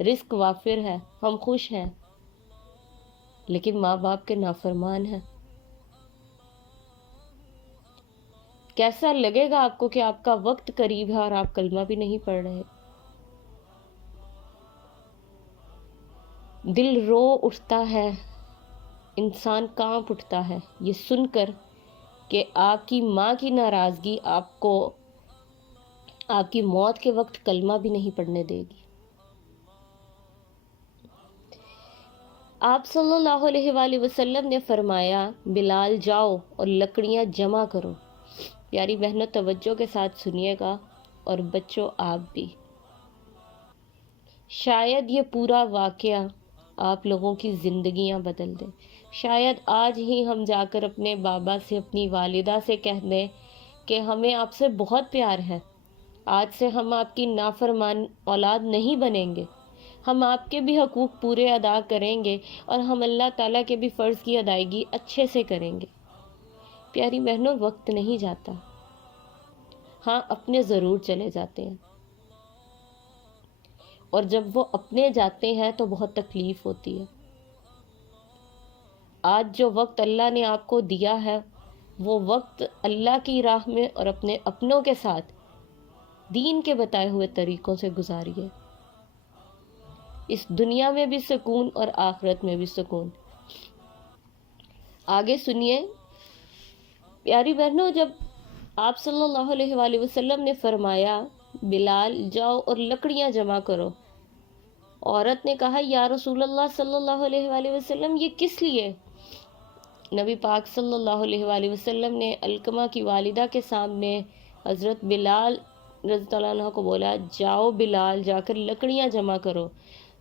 رزق وافر ہے، ہم خوش ہیں، لیکن ماں باپ کے نافرمان ہیں۔ کیسا لگے گا آپ کو کہ آپ کا وقت قریب ہے اور آپ کلمہ بھی نہیں پڑھ رہے؟ دل رو اٹھتا ہے، انسان کانپ اٹھتا ہے یہ سن کر کہ آپ کی ماں کی ناراضگی آپ کو آپ کی موت کے وقت کلمہ بھی نہیں پڑھنے دے گی۔ آپ صلی اللہ علیہ وآلہ وسلم نے فرمایا، بلال جاؤ اور لکڑیاں جمع کرو۔ پیاری بہنوں توجہ کے ساتھ سنیے گا، اور بچوں آپ بھی۔ شاید یہ پورا واقعہ آپ لوگوں کی زندگیاں بدل دے۔ شاید آج ہی ہم جا کر اپنے بابا سے، اپنی والدہ سے کہہ دیں کہ ہمیں آپ سے بہت پیار ہے، آج سے ہم آپ کی نافرمان اولاد نہیں بنیں گے، ہم آپ کے بھی حقوق پورے ادا کریں گے، اور ہم اللہ تعالیٰ کے بھی فرض کی ادائیگی اچھے سے کریں گے۔ پیاری بہنوں، وقت نہیں جاتا، ہاں اپنے ضرور چلے جاتے ہیں، اور جب وہ اپنے جاتے ہیں تو بہت تکلیف ہوتی ہے۔ آج جو وقت اللہ نے آپ کو دیا ہے، وہ وقت اللہ کی راہ میں اور اپنے اپنوں کے ساتھ دین کے بتائے ہوئے طریقوں سے گزاریے، اس دنیا میں بھی سکون اور آخرت میں بھی سکون۔ آگے سنیے پیاری بہنوں، جب آپ صلی اللہ علیہ وآلہ وسلم نے فرمایا بلال جاؤ اور لکڑیاں جمع کرو، عورت نے کہا یا رسول اللہ صلی اللہ علیہ وآلہ وسلم یہ کس لیے؟ نبی پاک صلی اللہ علیہ وآلہ وسلم نے علقمہ کی والدہ کے سامنے حضرت بلال رضی اللہ عنہ کو بولا، جاؤ بلال جا کر لکڑیاں جمع کرو۔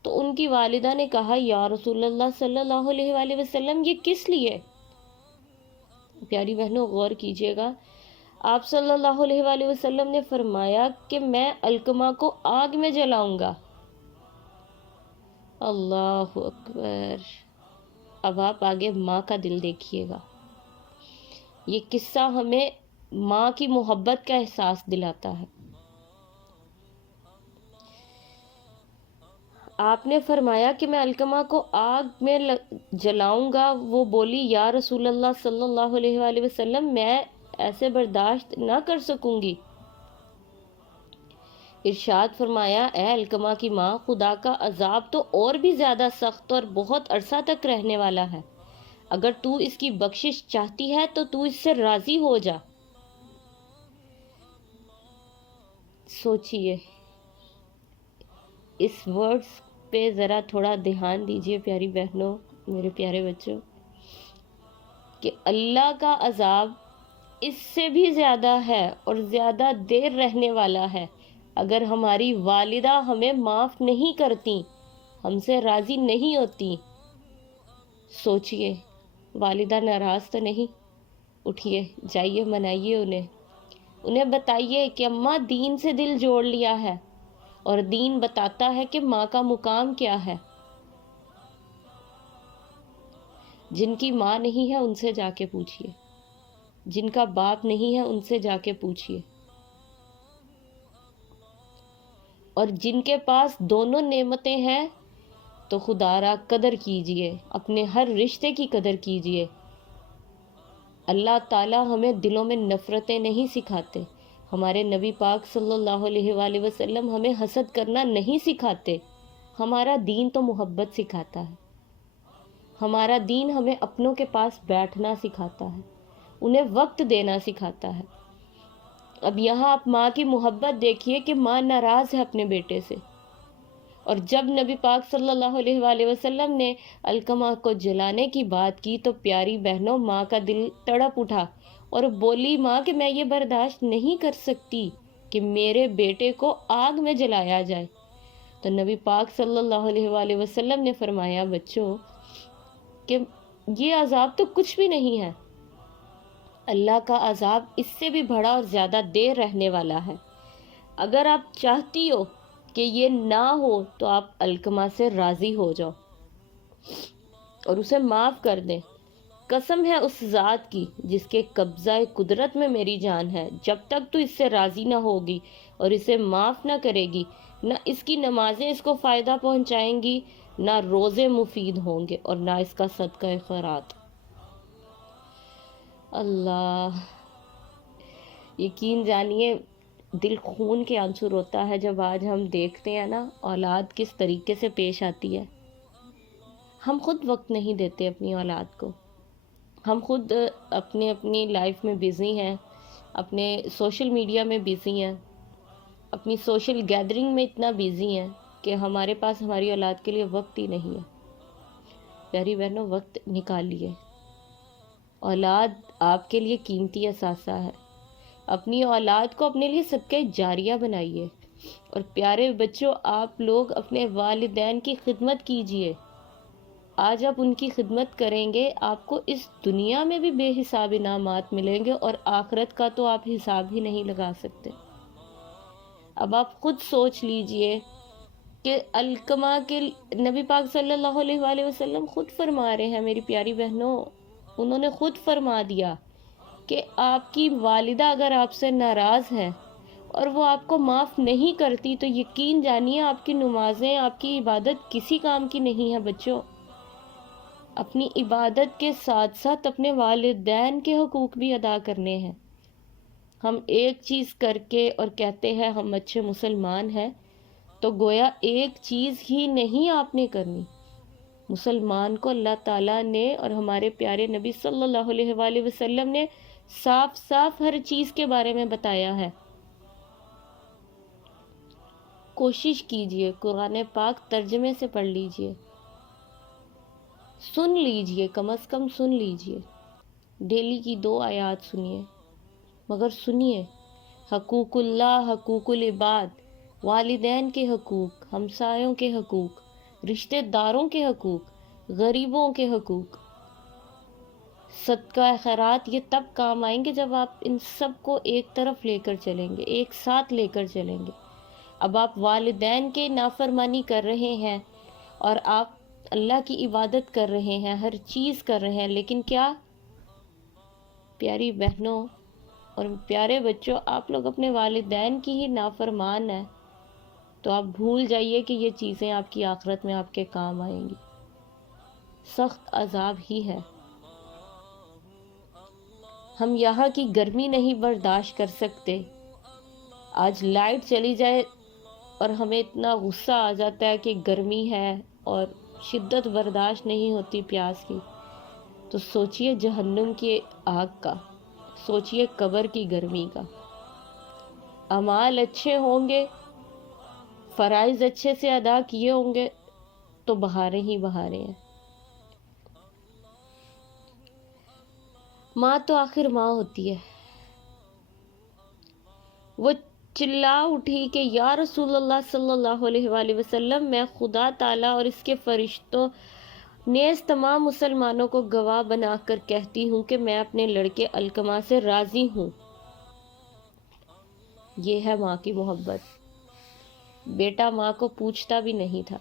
تو ان کی والدہ نے کہا یا رسول اللہ صلی اللہ علیہ وآلہ وسلم یہ کس لیے؟ پیاری بہنوں غور کیجئے گا، آپ صلی اللہ علیہ وآلہ وسلم نے فرمایا کہ میں علقمہ کو آگ میں جلاؤں گا۔ اللہ اکبر! اب آپ آگے ماں کا دل دیکھیے گا۔ یہ قصہ ہمیں ماں کی محبت کا احساس دلاتا ہے۔ آپ نے فرمایا کہ میں علقمہ کو آگ میں جلاؤں گا۔ وہ بولی یا رسول اللہ صلی اللہ علیہ وآلہ وسلم میں ایسے برداشت نہ کر سکوں گی۔ ارشاد فرمایا، اے علقمہ کی ماں، خدا کا عذاب تو اور بھی زیادہ سخت اور بہت عرصہ تک رہنے والا ہے، اگر تو اس کی بخشش چاہتی ہے تو تو اس سے راضی ہو جا۔ سوچئے اس ورڈز پہ ذرا تھوڑا دھیان دیجئے پیاری بہنوں، میرے پیارے بچوں، کہ اللہ کا عذاب اس سے بھی زیادہ ہے اور زیادہ دیر رہنے والا ہے اگر ہماری والدہ ہمیں معاف نہیں کرتی، ہم سے راضی نہیں ہوتی۔ سوچئے والدہ ناراض تو نہیں؟ اٹھئے جائیے منائیے انہیں بتائیے کہ اماں دین سے دل جوڑ لیا ہے، اور دین بتاتا ہے کہ ماں کا مقام کیا ہے۔ جن کی ماں نہیں ہے ان سے جا کے پوچھئے، جن کا باپ نہیں ہے ان سے جا کے پوچھئے، اور جن کے پاس دونوں نعمتیں ہیں تو خدا را قدر کیجئے، اپنے ہر رشتے کی قدر کیجئے۔ اللہ تعالیٰ ہمیں دلوں میں نفرتیں نہیں سکھاتے، ہمارے نبی پاک صلی اللہ علیہ وآلہ وسلم ہمیں حسد کرنا نہیں سکھاتے، ہمارا دین تو محبت سکھاتا ہے، ہمارا دین ہمیں اپنوں کے پاس بیٹھنا سکھاتا ہے، انہیں وقت دینا سکھاتا ہے۔ اب یہاں آپ ماں کی محبت دیکھیے کہ ماں ناراض ہے اپنے بیٹے سے، اور جب نبی پاک صلی اللہ علیہ وآلہ وسلم نے علقمہ کو جلانے کی بات کی تو پیاری بہنوں ماں کا دل تڑپ اٹھا اور بولی، ماں کہ میں یہ برداشت نہیں کر سکتی کہ میرے بیٹے کو آگ میں جلایا جائے۔ تو نبی پاک صلی اللہ علیہ وآلہ وسلم نے فرمایا، بچوں کہ یہ عذاب تو کچھ بھی نہیں ہے، اللہ کا عذاب اس سے بھی بڑا اور زیادہ دیر رہنے والا ہے۔ اگر آپ چاہتی ہو کہ یہ نہ ہو تو آپ علقمہ سے راضی ہو جاؤ اور اسے معاف کر دیں۔ قسم ہے اس ذات کی جس کے قبضہ قدرت میں میری جان ہے، جب تک تو اس سے راضی نہ ہوگی اور اسے معاف نہ کرے گی، نہ اس کی نمازیں اس کو فائدہ پہنچائیں گی، نہ روزے مفید ہوں گے، اور نہ اس کا صدقہ خیرات۔ اللہ، یقین جانیے دل خون کے آنسو روتا ہے جب آج ہم دیکھتے ہیں نا اولاد کس طریقے سے پیش آتی ہے۔ ہم خود وقت نہیں دیتے اپنی اولاد کو، ہم خود اپنی لائف میں بزی ہیں، اپنے سوشل میڈیا میں بزی ہیں، اپنی سوشل گیدرنگ میں اتنا بزی ہیں کہ ہمارے پاس ہماری اولاد کے لیے وقت ہی نہیں ہے۔ پیاری بہنوں، وقت نکالیے، اولاد آپ کے لیے قیمتی اثاثہ ہے، اپنی اولاد کو اپنے لیے صدقہ جاریہ بنائیے۔ اور پیارے بچوں، آپ لوگ اپنے والدین کی خدمت کیجئے، آج آپ ان کی خدمت کریں گے، آپ کو اس دنیا میں بھی بے حساب انعامات ملیں گے، اور آخرت کا تو آپ حساب ہی نہیں لگا سکتے۔ اب آپ خود سوچ لیجئے کہ علقمہ کے نبی پاک صلی اللہ علیہ وآلہ وسلم خود فرما رہے ہیں، میری پیاری بہنوں، انہوں نے خود فرما دیا کہ آپ کی والدہ اگر آپ سے ناراض ہے اور وہ آپ کو معاف نہیں کرتی تو یقین جانیے آپ کی نمازیں، آپ کی عبادت کسی کام کی نہیں ہے۔ بچوں، اپنی عبادت کے ساتھ ساتھ اپنے والدین کے حقوق بھی ادا کرنے ہیں۔ ہم ایک چیز کر کے اور کہتے ہیں ہم اچھے مسلمان ہیں، تو گویا ایک چیز ہی نہیں آپ نے کرنی۔ مسلمان کو اللہ تعالیٰ نے اور ہمارے پیارے نبی صلی اللہ علیہ وآلہ وسلم نے صاف صاف ہر چیز کے بارے میں بتایا ہے۔ کوشش کیجئے قرآن پاک ترجمے سے پڑھ لیجئے، سن لیجئے، کم از کم سن لیجئے، ڈیلی کی 2 آیات سنیے، مگر سنیے۔ حقوق اللہ، حقوق العباد، والدین کے حقوق، ہمسایوں کے حقوق، رشتہ داروں کے حقوق، غریبوں کے حقوق، صدقہ خیرات، یہ تب کام آئیں گے جب آپ ان سب کو ایک طرف لے کر چلیں گے، ایک ساتھ لے کر چلیں گے۔ اب آپ والدین کے نافرمانی کر رہے ہیں اور آپ اللہ کی عبادت کر رہے ہیں، ہر چیز کر رہے ہیں، لیکن کیا پیاری بہنوں اور پیارے بچوں، آپ لوگ اپنے والدین کی ہی نافرمان ہیں، تو آپ بھول جائیے کہ یہ چیزیں آپ کی آخرت میں آپ کے کام آئیں گی، سخت عذاب ہی ہے۔ ہم یہاں کی گرمی نہیں برداشت کر سکتے، آج لائٹ چلی جائے اور ہمیں اتنا غصہ آ جاتا ہے کہ گرمی ہے اور شدت برداشت نہیں ہوتی پیاس کی، تو سوچئے جہنم کی آگ کا، سوچئے قبر کی گرمی کا۔ اعمال اچھے ہوں گے، فرائض اچھے سے ادا کیے ہوں گے تو بہاریں ہی بہاریں ہیں۔ ماں تو آخر ماں ہوتی ہے۔ وہ چلا اٹھی کہ یا رسول اللہ صلی اللہ علیہ وآلہ وسلم، میں خدا تعالیٰ اور اس کے فرشتوں نیز تمام مسلمانوں کو گواہ بنا کر کہتی ہوں کہ میں اپنے لڑکے علقمہ سے راضی ہوں۔ یہ ہے ماں کی محبت۔ بیٹا ماں کو پوچھتا بھی نہیں تھا،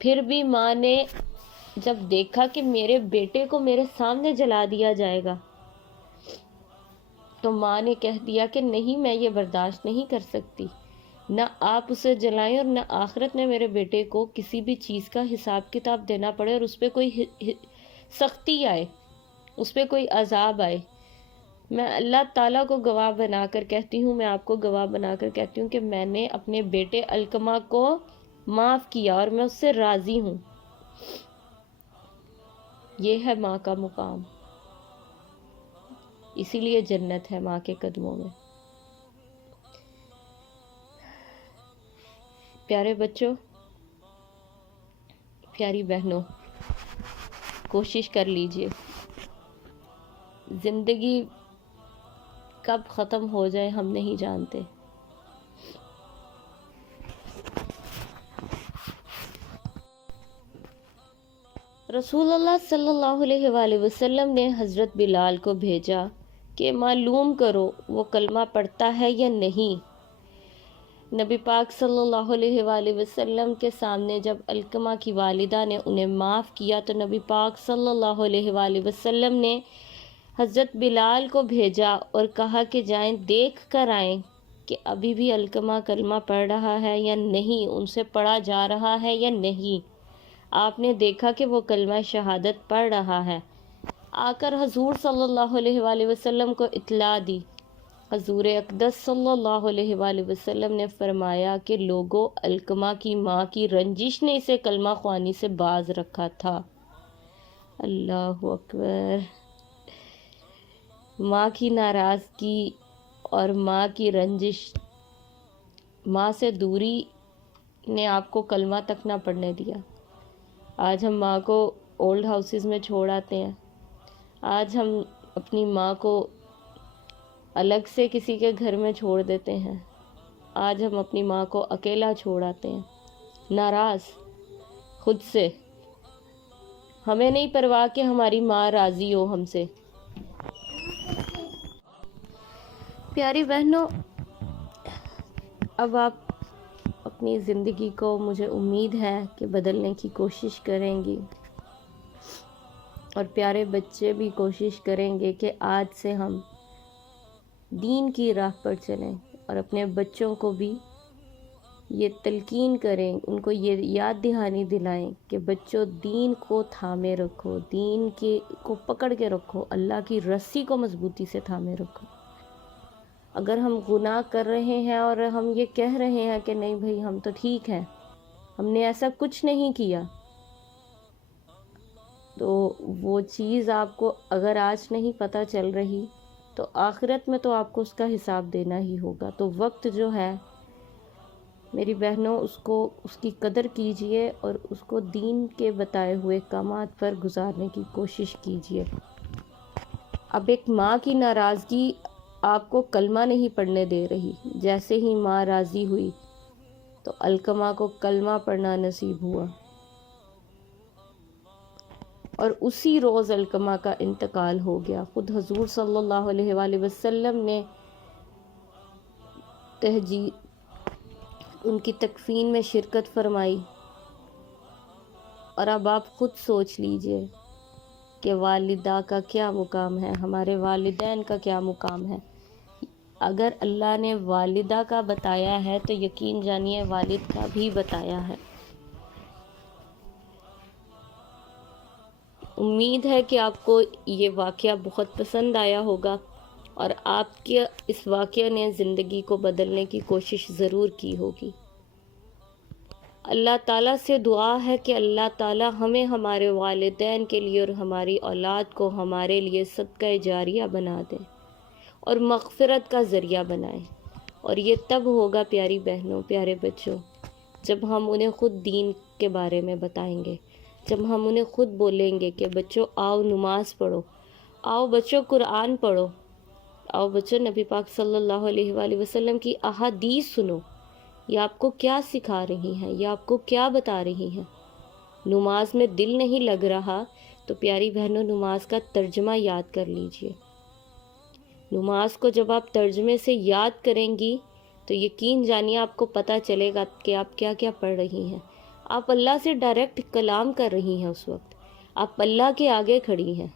پھر بھی ماں نے جب دیکھا کہ میرے بیٹے کو میرے سامنے جلا دیا جائے گا تو ماں نے کہہ دیا کہ نہیں، میں یہ برداشت نہیں کر سکتی، نہ آپ اسے جلائیں اور نہ آخرت میں میرے بیٹے کو کسی بھی چیز کا حساب کتاب دینا پڑے اور اس پہ کوئی سختی آئے، اس پہ کوئی عذاب آئے۔ میں اللہ تعالیٰ کو گواہ بنا کر کہتی ہوں، میں آپ کو گواہ بنا کر کہتی ہوں کہ میں نے اپنے بیٹے علقمہ کو معاف کیا اور میں اس سے راضی ہوں۔ یہ ہے ماں کا مقام، اسی لیے جنت ہے ماں کے قدموں میں۔ پیارے بچوں، پیاری بہنوں، کوشش کر لیجئے، زندگی کب ختم ہو جائے ہم نہیں جانتے۔ رسول اللہ صلی اللہ علیہ وآلہ وسلم نے حضرت بلال کو بھیجا کہ معلوم کرو وہ کلمہ پڑھتا ہے یا نہیں۔ نبی پاک صلی اللہ علیہ وآلہ وسلم کے سامنے جب علقمہ کی والدہ نے انہیں معاف کیا تو نبی پاک صلی اللہ علیہ وآلہ وسلم نے حضرت بلال کو بھیجا اور کہا کہ جائیں دیکھ کر آئیں کہ ابھی بھی علقمہ کلمہ پڑھ رہا ہے یا نہیں، ان سے پڑھا جا رہا ہے یا نہیں۔ آپ نے دیکھا کہ وہ کلمہ شہادت پڑھ رہا ہے، آ کر حضور صلی اللہ علیہ وآلہ وسلم کو اطلاع دی۔ حضور اقدس صلی اللہ علیہ وآلہ وسلم نے فرمایا کہ لوگوں، علقمہ کی ماں کی رنجش نے اسے کلمہ خوانی سے باز رکھا تھا۔ اللہ اکبر۔ ماں کی ناراضگی اور ماں کی رنجش، ماں سے دوری نے آپ کو کلمہ تک نہ پڑھنے دیا۔ آج ہم ماں کو اولڈ ہاؤسز میں چھوڑ آتے ہیں، آج ہم اپنی ماں کو الگ سے کسی کے گھر میں چھوڑ دیتے ہیں، آج ہم اپنی ماں کو اکیلا چھوڑ آتے ہیں، ناراض خود سے۔ ہمیں نہیں پرواہ کہ ہماری ماں راضی ہو ہم سے۔ پیاری بہنوں، اب آپ اپنی زندگی کو، مجھے امید ہے کہ بدلنے کی کوشش کریں گی، اور پیارے بچے بھی کوشش کریں گے کہ آج سے ہم دین کی راہ پر چلیں، اور اپنے بچوں کو بھی یہ تلقین کریں، ان کو یہ یاد دہانی دلائیں کہ بچوں دین کو تھامے رکھو، دین کو پکڑ کے رکھو، اللہ کی رسی کو مضبوطی سے تھامے رکھو۔ اگر ہم گناہ کر رہے ہیں اور ہم یہ کہہ رہے ہیں کہ نہیں بھائی ہم تو ٹھیک ہیں، ہم نے ایسا کچھ نہیں کیا، تو وہ چیز آپ کو اگر آج نہیں پتہ چل رہی تو آخرت میں تو آپ کو اس کا حساب دینا ہی ہوگا۔ تو وقت جو ہے میری بہنوں، اس کی قدر کیجئے اور اس کو دین کے بتائے ہوئے کامات پر گزارنے کی کوشش کیجئے۔ اب ایک ماں کی ناراضگی آپ کو کلمہ نہیں پڑھنے دے رہی، جیسے ہی ماں راضی ہوئی تو علقمہ کو کلمہ پڑھنا نصیب ہوا، اور اسی روز علقمہ کا انتقال ہو گیا۔ خود حضور صلی اللہ علیہ وآلہ وسلم نے ان کی تکفین میں شرکت فرمائی، اور اب آپ خود سوچ لیجئے کہ والدہ کا کیا مقام ہے، ہمارے والدین کا کیا مقام ہے۔ اگر اللہ نے والدہ کا بتایا ہے تو یقین جانیے والد کا بھی بتایا ہے۔ امید ہے کہ آپ کو یہ واقعہ بہت پسند آیا ہوگا، اور آپ کے اس واقعے نے زندگی کو بدلنے کی کوشش ضرور کی ہوگی۔ اللہ تعالیٰ سے دعا ہے کہ اللہ تعالیٰ ہمیں ہمارے والدین کے لیے اور ہماری اولاد کو ہمارے لیے صدقہ جاریہ بنا دے اور مغفرت کا ذریعہ بنائے۔ اور یہ تب ہوگا پیاری بہنوں، پیارے بچوں، جب ہم انہیں خود دین کے بارے میں بتائیں گے، جب ہم انہیں خود بولیں گے کہ بچوں آؤ نماز پڑھو، آؤ بچوں قرآن پڑھو، آؤ بچوں نبی پاک صلی اللہ علیہ وآلہ وسلم کی احادیث سنو، یہ آپ کو کیا سکھا رہی ہیں، یہ آپ کو کیا بتا رہی ہیں۔ نماز میں دل نہیں لگ رہا تو پیاری بہنوں نماز کا ترجمہ یاد کر لیجئے۔ نماز کو جب آپ ترجمے سے یاد کریں گی تو یقین جانیے آپ کو پتہ چلے گا کہ آپ کیا کیا پڑھ رہی ہیں۔ آپ اللہ سے ڈائریکٹ کلام کر رہی ہیں، اس وقت آپ اللہ کے آگے کھڑی ہیں۔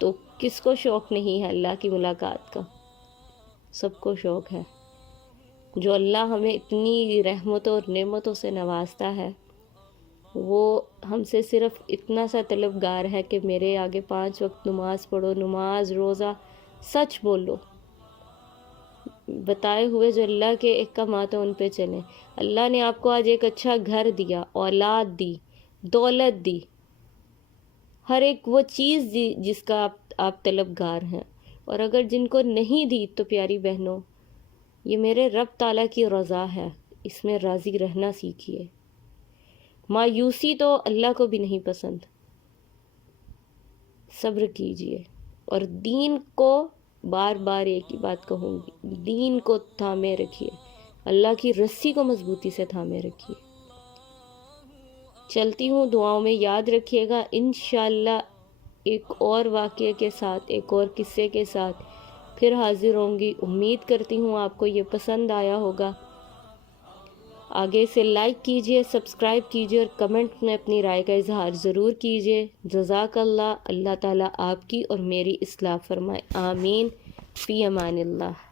تو کس کو شوق نہیں ہے اللہ کی ملاقات کا؟ سب کو شوق ہے۔ جو اللہ ہمیں اتنی رحمتوں اور نعمتوں سے نوازتا ہے، وہ ہم سے صرف اتنا سا طلبگار ہے کہ میرے آگے 5 وقت نماز پڑھو، نماز روزہ سچ بولو، بتائے ہوئے جو اللہ کے احکامات ہیں ان پہ چلیں۔ اللہ نے آپ کو آج ایک اچھا گھر دیا، اولاد دی، دولت دی، ہر ایک وہ چیز دی جس کا آپ طلبگار ہیں، اور اگر جن کو نہیں دی تو پیاری بہنوں یہ میرے رب تعالیٰ کی رضا ہے، اس میں راضی رہنا سیکھیے۔ مایوسی تو اللہ کو بھی نہیں پسند۔ صبر کیجئے، اور دین کو بار بار ایک ہی بات کہوں گی، دین کو تھامے رکھیے، اللہ کی رسی کو مضبوطی سے تھامے رکھیے۔ چلتی ہوں، دعاؤں میں یاد رکھیے گا۔ انشاءاللہ ایک اور واقعے کے ساتھ، ایک اور قصے کے ساتھ پھر حاضر ہوں گی۔ امید کرتی ہوں آپ کو یہ پسند آیا ہوگا۔ آگے سے لائک کیجئے، سبسکرائب کیجئے، اور کمنٹ میں اپنی رائے کا اظہار ضرور کیجئے۔ جزاک اللہ، اللہ تعالیٰ آپ کی اور میری اصلاح فرمائے، آمین، فی امان اللہ۔